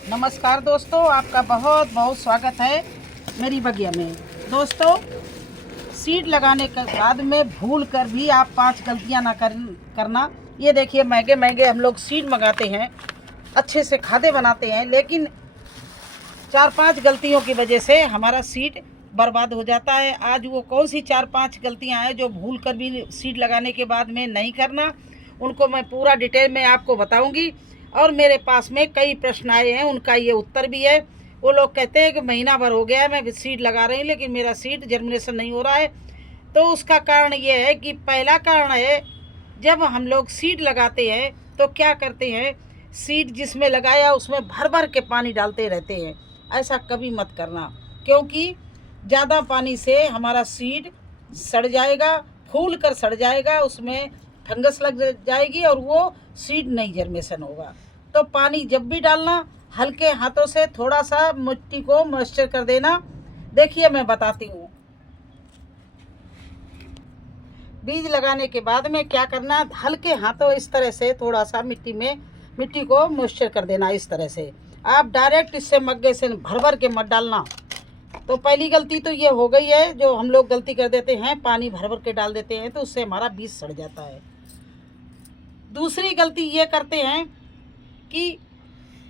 नमस्कार दोस्तों, आपका बहुत बहुत स्वागत है मेरी बगिया में। दोस्तों, सीड लगाने के बाद में भूल कर भी आप 5 गलतियां ना करना। ये देखिए, महंगे महंगे हम लोग सीड मंगाते हैं, अच्छे से खादे बनाते हैं, लेकिन 4-5 गलतियों की वजह से हमारा सीड बर्बाद हो जाता है। आज वो कौन सी 4-5 गलतियां हैं जो भूल कर भी सीड लगाने के बाद में नहीं करना, उनको मैं पूरा डिटेल में आपको बताऊंगी। और मेरे पास में कई प्रश्न आए हैं, उनका ये उत्तर भी है। वो लोग कहते हैं कि महीना भर हो गया है मैं सीड लगा रही हूँ, लेकिन मेरा सीड जर्मिनेशन नहीं हो रहा है। तो उसका कारण ये है कि पहला कारण है, जब हम लोग सीड लगाते हैं तो क्या करते हैं, सीड जिसमें लगाया उसमें भर भर के पानी डालते रहते हैं। ऐसा कभी मत करना, क्योंकि ज़्यादा पानी से हमारा सीड सड़ जाएगा, फूल कर सड़ जाएगा, उसमें फंगस लग जाएगी और वो सीड नहीं जर्मेशन होगा। तो पानी जब भी डालना, हल्के हाथों से थोड़ा सा मिट्टी को मॉइस्चर कर देना। देखिए, मैं बताती हूँ। बीज लगाने के बाद में क्या करना, हल्के हाथों इस तरह से थोड़ा सा मिट्टी को मॉइस्चर कर देना। इस तरह से आप डायरेक्ट इससे मग्गे से भर भर के मत डालना। तो पहली गलती तो ये हो गई है, जो हम लोग गलती कर देते हैं, पानी भर भर के डाल देते हैं, तो उससे हमारा बीज सड़ जाता है। दूसरी गलती ये करते हैं कि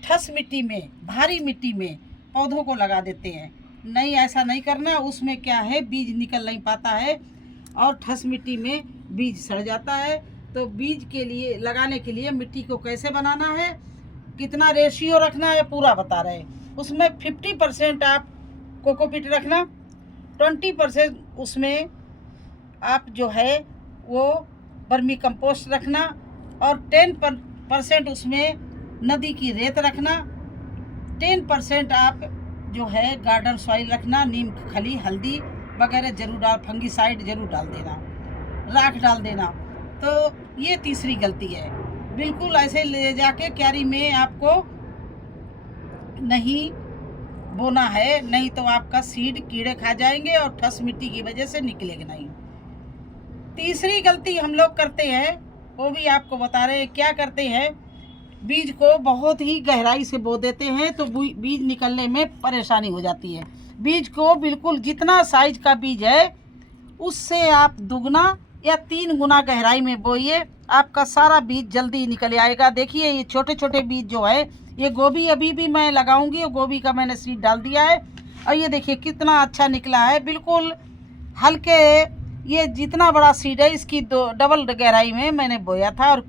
ठस मिट्टी में, भारी मिट्टी में पौधों को लगा देते हैं। नहीं, ऐसा नहीं करना। उसमें क्या है, बीज निकल नहीं पाता है और ठस मिट्टी में बीज सड़ जाता है। तो बीज के लिए, लगाने के लिए मिट्टी को कैसे बनाना है, कितना रेशियो रखना है, पूरा बता रहे हैं। उसमें 50% आप कोकोपीट रखना, 20% उसमें आप जो है वो वर्मी कंपोस्ट रखना, और 10% उसमें नदी की रेत रखना, 10% आप जो है गार्डन सॉइल रखना, नीम खली, हल्दी वगैरह जरूर डाल, फंगीसाइड जरूर डाल देना, राख डाल देना। तो ये तीसरी गलती है। बिल्कुल ऐसे ले जाके क्यारी में आपको नहीं बोना है, नहीं तो आपका सीड कीड़े खा जाएंगे और ठस मिट्टी की वजह से निकलेगा नहीं। तीसरी गलती हम लोग करते हैं, वो भी आपको बता रहे हैं। क्या करते हैं, बीज को बहुत ही गहराई से बो देते हैं, तो बीज निकलने में परेशानी हो जाती है। बीज को बिल्कुल जितना साइज का बीज है उससे आप दुगना या 3 गुना गहराई में बोइए, आपका सारा बीज जल्दी निकल आएगा। देखिए, ये छोटे छोटे बीज जो है, ये गोभी अभी भी मैं लगाऊंगी, और गोभी का मैंने सीड डाल दिया है, और ये देखिए कितना अच्छा निकला है। बिल्कुल हल्के, ये जितना बड़ा सीड है इसकी 2 डबल गहराई में मैंने बोया था, और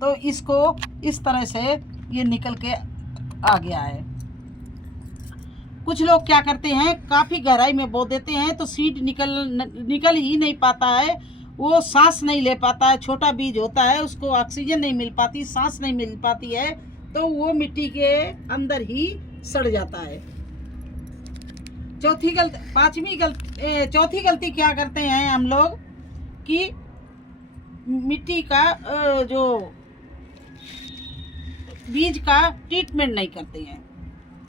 तो इसको इस तरह से ये निकल के आ गया है। कुछ लोग क्या करते हैं, काफ़ी गहराई में बो देते हैं, तो सीड निकल ही नहीं पाता है, वो सांस नहीं ले पाता है। छोटा बीज होता है, उसको ऑक्सीजन नहीं मिल पाती, सांस नहीं मिल पाती है, तो वो मिट्टी के अंदर ही सड़ जाता है। चौथी गलती क्या करते हैं हम लोग कि मिट्टी का जो बीज का ट्रीटमेंट नहीं करते हैं।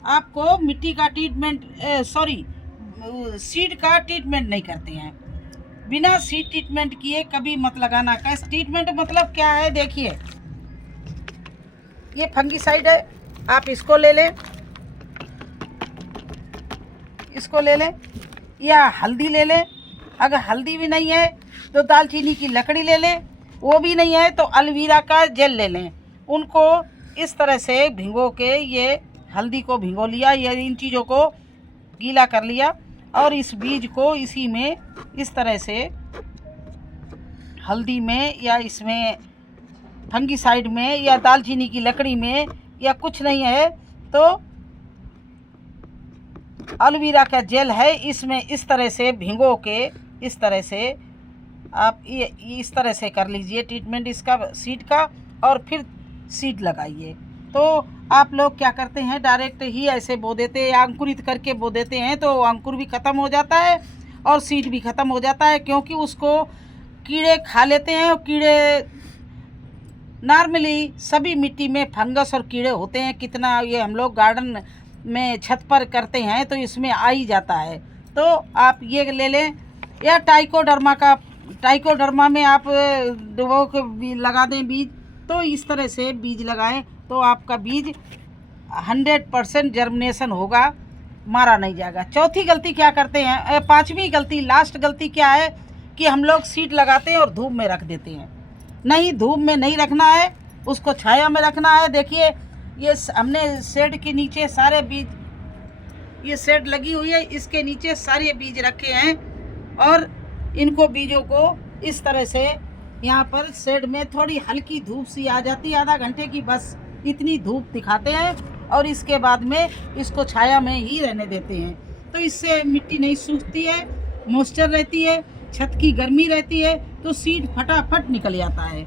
आपको मिट्टी का ट्रीटमेंट, सीड का ट्रीटमेंट नहीं करते हैं। बिना सीड ट्रीटमेंट किए कभी मत लगाना। कैसे ट्रीटमेंट मतलब क्या है, देखिए, ये फंगीसाइड है, आप इसको ले लें, या हल्दी ले लें। अगर हल्दी भी नहीं है तो दालचीनी की लकड़ी ले लें, वो भी नहीं है तो एलोवेरा का जेल ले लें। उनको इस तरह से भिगो के, ये हल्दी को भिगो लिया, या इन चीज़ों को गीला कर लिया, और इस बीज को इसी में इस तरह से हल्दी में, या इसमें फंगीसाइड में, या दालचीनी की लकड़ी में, या कुछ नहीं है तो एलोवेरा का जेल है, इसमें इस तरह से भिगो के, इस तरह से आप ये इस तरह से कर लीजिए ट्रीटमेंट इसका, सीड का, और फिर सीड लगाइए। तो आप लोग क्या करते हैं, डायरेक्ट ही ऐसे बो देते हैं, अंकुरित करके बो देते हैं, तो अंकुर भी ख़त्म हो जाता है और सीड भी ख़त्म हो जाता है, क्योंकि उसको कीड़े खा लेते हैं। और कीड़े नॉर्मली सभी मिट्टी में फंगस और कीड़े होते हैं, कितना ये हम लोग गार्डन में छत पर करते हैं तो इसमें आ ही जाता है। तो आप ये ले लें, या टाइकोडर्मा में आप वो लगा दें बीज। तो इस तरह से बीज लगाएं तो आपका बीज 100% जर्मिनेशन होगा, मारा नहीं जाएगा। चौथी गलती क्या करते हैं, पांचवी गलती, लास्ट गलती क्या है कि हम लोग सीड लगाते हैं और धूप में रख देते हैं। नहीं, धूप में नहीं रखना है, उसको छाया में रखना है। देखिए ये हमने शेड के नीचे सारे बीज, ये शेड लगी हुई है, इसके नीचे सारे बीज रखे हैं और इनको बीजों को इस तरह से यहाँ पर शेड में थोड़ी हल्की धूप सी आ जाती है, आधा घंटे की बस इतनी धूप दिखाते हैं और इसके बाद में इसको छाया में ही रहने देते हैं। तो इससे मिट्टी नहीं सूखती है, मॉइस्चर रहती है, छत की गर्मी रहती है, तो सीड फटाफट निकल जाता है।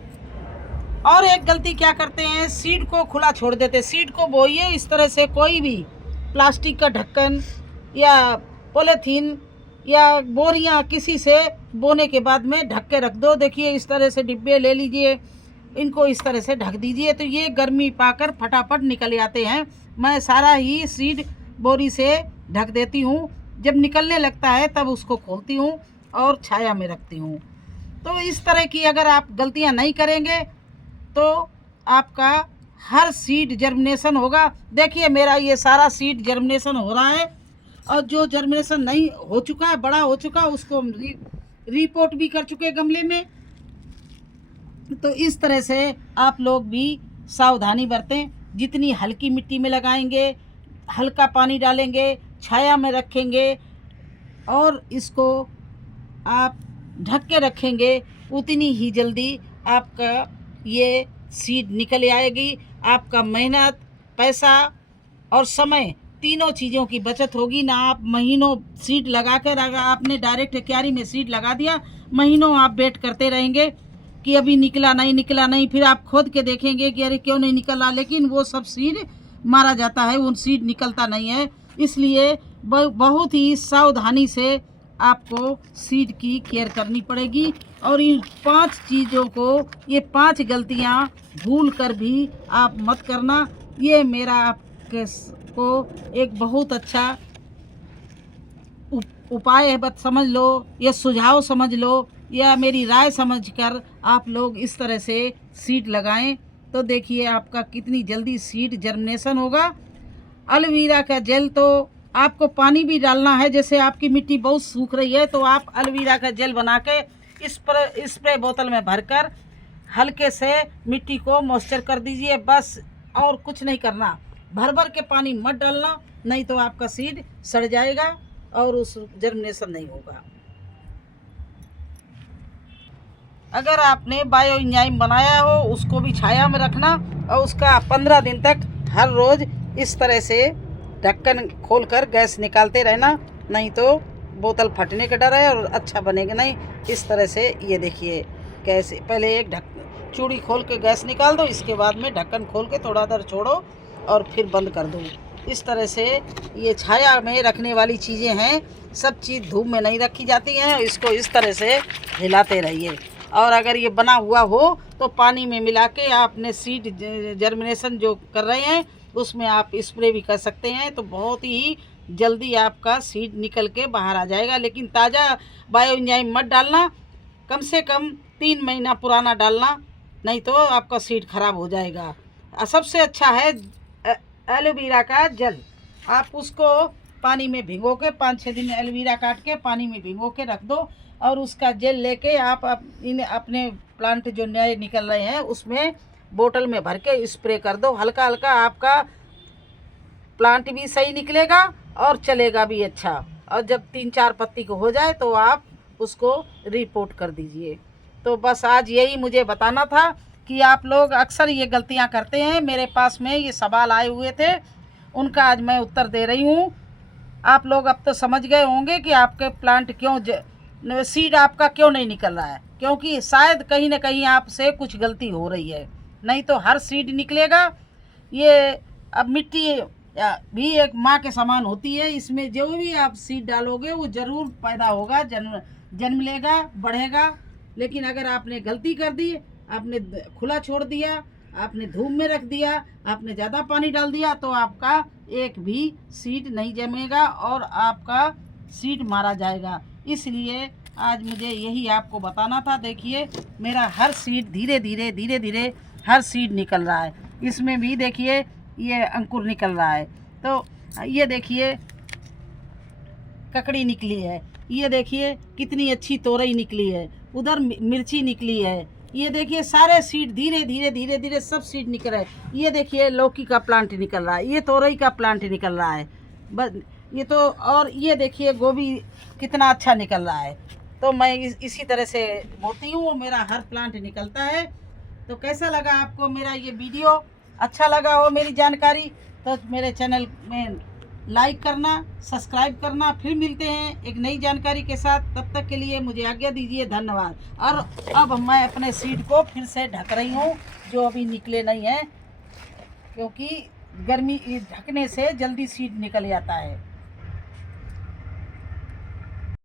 और एक गलती क्या करते हैं, सीड को खुला छोड़ देते हैं। सीड को बोइए इस तरह से, कोई भी प्लास्टिक का ढक्कन या पॉलीथीन या बोरियां किसी से बोने के बाद में ढक के रख दो। देखिए इस तरह से डिब्बे ले लीजिए, इनको इस तरह से ढक दीजिए, तो ये गर्मी पाकर फटाफट निकल जाते हैं। मैं सारा ही सीड बोरी से ढक देती हूँ, जब निकलने लगता है तब उसको खोलती हूँ और छाया में रखती हूँ। तो इस तरह की अगर आप गलतियाँ नहीं करेंगे तो आपका हर सीड जर्मिनेशन होगा। देखिए मेरा ये सारा सीड जर्मिनेशन हो रहा है और जो जर्मिनेशन नहीं हो चुका है, बड़ा हो चुका, उसको हम रिपोर्ट भी कर चुके गमले में। तो इस तरह से आप लोग भी सावधानी बरतें। जितनी हल्की मिट्टी में लगाएंगे, हल्का पानी डालेंगे, छाया में रखेंगे और इसको आप ढक के रखेंगे, उतनी ही जल्दी आपका ये सीड निकल आएगी। आपका मेहनत, पैसा और समय, तीनों चीज़ों की बचत होगी ना। आप महीनों सीड लगा कर, अगर आपने डायरेक्ट क्यारी में सीड लगा दिया, महीनों आप वेट करते रहेंगे कि अभी निकला नहीं, फिर आप खोद के देखेंगे कि अरे क्यों नहीं निकला, लेकिन वो सब सीड मारा जाता है, वो सीड निकलता नहीं है। इसलिए बहुत ही सावधानी से आपको सीड की केयर करनी पड़ेगी। और इन 5 चीज़ों को, ये 5 गलतियां भूल कर भी आप मत करना। ये मेरा आपके को एक बहुत अच्छा उपाय है, बस समझ लो, ये सुझाव समझ लो, या मेरी राय समझकर आप लोग इस तरह से सीड लगाएं। तो देखिए आपका कितनी जल्दी सीड जर्मिनेशन होगा। एलोवेरा का जेल, तो आपको पानी भी डालना है। जैसे आपकी मिट्टी बहुत सूख रही है तो आप एलोवेरा का जेल बना के स्प्रे बोतल में भरकर हल्के से मिट्टी को मॉइस्चर कर दीजिए, बस। और कुछ नहीं करना, भर के पानी मत डालना, नहीं तो आपका सीड सड़ जाएगा और उस जर्मिनेशन नहीं होगा। अगर आपने बायो एंजाइम बनाया हो, उसको भी छाया में रखना और उसका 15 दिन तक हर रोज़ इस तरह से ढक्कन खोलकर गैस निकालते रहना, नहीं तो बोतल फटने का डर है और अच्छा बनेगा नहीं। इस तरह से ये देखिए कैसे, पहले एक चूड़ी खोल के गैस निकाल दो, इसके बाद में ढक्कन खोल के थोड़ा देर छोड़ो और फिर बंद कर दो। इस तरह से ये छाया में रखने वाली चीज़ें हैं, सब चीज़ धूप में नहीं रखी जाती हैं। इसको इस तरह से हिलाते रहिए। और अगर ये बना हुआ हो तो पानी में मिला के आपने सीड जर्मिनेशन जो कर रहे हैं उसमें आप स्प्रे भी कर सकते हैं, तो बहुत ही जल्दी आपका सीड निकल के बाहर आ जाएगा। लेकिन ताज़ा बायो एंजाइम मत डालना, कम से कम 3 महीना पुराना डालना, नहीं तो आपका सीड खराब हो जाएगा। सबसे अच्छा है एलोवेरा का जेल। आप उसको पानी में भिगो के 5-6 दिन एलोवेरा काट के पानी में भिगो के रख दो और उसका जेल लेके आप अपने प्लांट जो नए निकल रहे हैं उसमें बोतल में भर के स्प्रे कर दो, हल्का हल्का। आपका प्लांट भी सही निकलेगा और चलेगा भी अच्छा। और जब 3-4 पत्ती को हो जाए तो आप उसको रिपोर्ट कर दीजिए। तो बस आज यही मुझे बताना था कि आप लोग अक्सर ये गलतियां करते हैं। मेरे पास में ये सवाल आए हुए थे, उनका आज मैं उत्तर दे रही हूँ। आप लोग अब तो समझ गए होंगे कि आपके प्लांट क्यों सीड आपका क्यों नहीं निकल रहा है, क्योंकि शायद कहीं ना कहीं आपसे कुछ गलती हो रही है, नहीं तो हर सीड निकलेगा। ये अब मिट्टी भी एक माँ के समान होती है, इसमें जो भी आप सीड डालोगे वो ज़रूर पैदा होगा, जन्म लेगा, बढ़ेगा। लेकिन अगर आपने गलती कर दी, आपने खुला छोड़ दिया, आपने धूप में रख दिया, आपने ज़्यादा पानी डाल दिया, तो आपका एक भी सीड नहीं जमेगा और आपका सीड मारा जाएगा। इसलिए आज मुझे यही आपको बताना था। देखिए मेरा हर सीड धीरे धीरे हर सीड निकल रहा है। इसमें भी देखिए ये अंकुर निकल रहा है। तो ये देखिए ककड़ी निकली है, ये देखिए कितनी अच्छी तोरई निकली है, उधर मिर्ची निकली है। ये देखिए सारे सीड धीरे धीरे धीरे धीरे सब सीड निकल रहे हैं। ये देखिए लौकी का प्लांट निकल रहा है, ये तोरई का प्लांट निकल रहा है। बस ये तो, और ये देखिए गोभी कितना अच्छा निकल रहा है। तो मैं इसी तरह से बोती हूँ, मेरा हर प्लांट निकलता है। तो कैसा लगा आपको मेरा ये वीडियो? अच्छा लगा हो मेरी जानकारी तो मेरे चैनल में लाइक करना, सब्सक्राइब करना। फिर मिलते हैं एक नई जानकारी के साथ, तब तक के लिए मुझे आज्ञा दीजिए, धन्यवाद। और अब मैं अपने सीड को फिर से ढक रही हूँ, जो अभी निकले नहीं हैं, क्योंकि गर्मी ढकने से जल्दी सीड निकल जाता है।